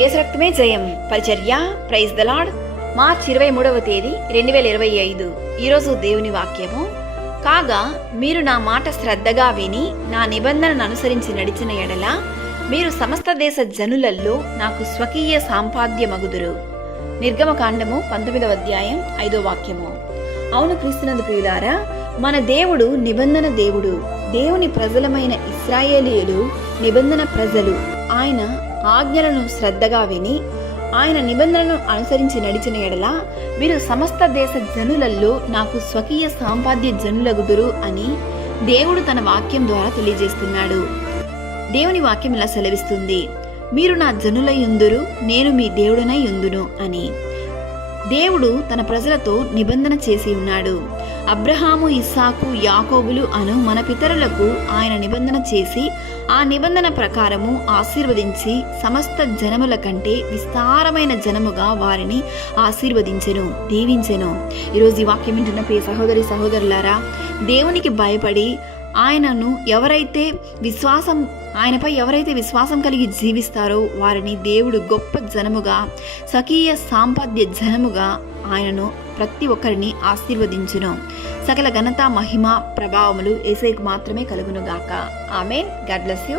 యేసు రక్తమే జయం పరిచర్య. Praise the Lord. మార్చి 23వ తేదీ 2025. ఈరోజు దేవుని వాక్యము. కాగా మీరు నా మాట శ్రద్ధగా విని నా నిబంధనను అనుసరించి నడిచిన ఎడల మీరు సమస్త దేశ జనులల్లో నాకు స్వకీయ సాంపాద్యమగుదురు. నిర్గమకాండము 19వ అధ్యాయం 5వ వాక్యము. అవును క్రీస్తునందు ప్రియులారా, మన దేవుడు నిబంధన దేవుడు. దేవుని ప్రజలమైన ఇశ్రాయేలీయులు నిబంధన ప్రజలు. ఆయన ఆజ్ఞలను శ్రద్ధగా విని ఆయన నిబంధనను అనుసరించి నడిచిన ఎడల మీరు సమస్త దేశ జనులల్లో నాకు స్వకీయ సాంపాద్య జనులగుదురు అని దేవుడు తన వాక్యం ద్వారా తెలియజేస్తున్నాడు. దేవుని వాక్యం ఇలా సెలవిస్తుంది, మీరు నా జనులై యుందురు, నేను మీ దేవుడనై యుందును అని. దేవుడు తన ప్రజలతో నిబంధన చేసి ఉన్నాడు. అబ్రహాము, ఇస్సాకు, యాకోబులు అను మన పితరులకు ఆయన నిబంధన చేసి ఆ నిబంధన ప్రకారము ఆశీర్వదించి సమస్త జనముల కంటే విస్తారమైన జనముగా వారిని ఆశీర్వదించెను, దీవించెను. ఈరోజు ఈ వాక్యం వింటున్న ప్రియ సహోదరి సహోదరులారా, దేవునికి భయపడి ఆయనపై ఎవరైతే విశ్వాసం కలిగి జీవిస్తారో వారిని దేవుడు గొప్ప జనముగా, స్వకీయ సాంపాద్య జనముగా ఆయనను ప్రతి ఒక్కరిని ఆశీర్వదించును. సకల ఘనత, మహిమ, ప్రభావములు యేసుకు మాత్రమే కలుగునుగాక. ఆమేన్. God bless you.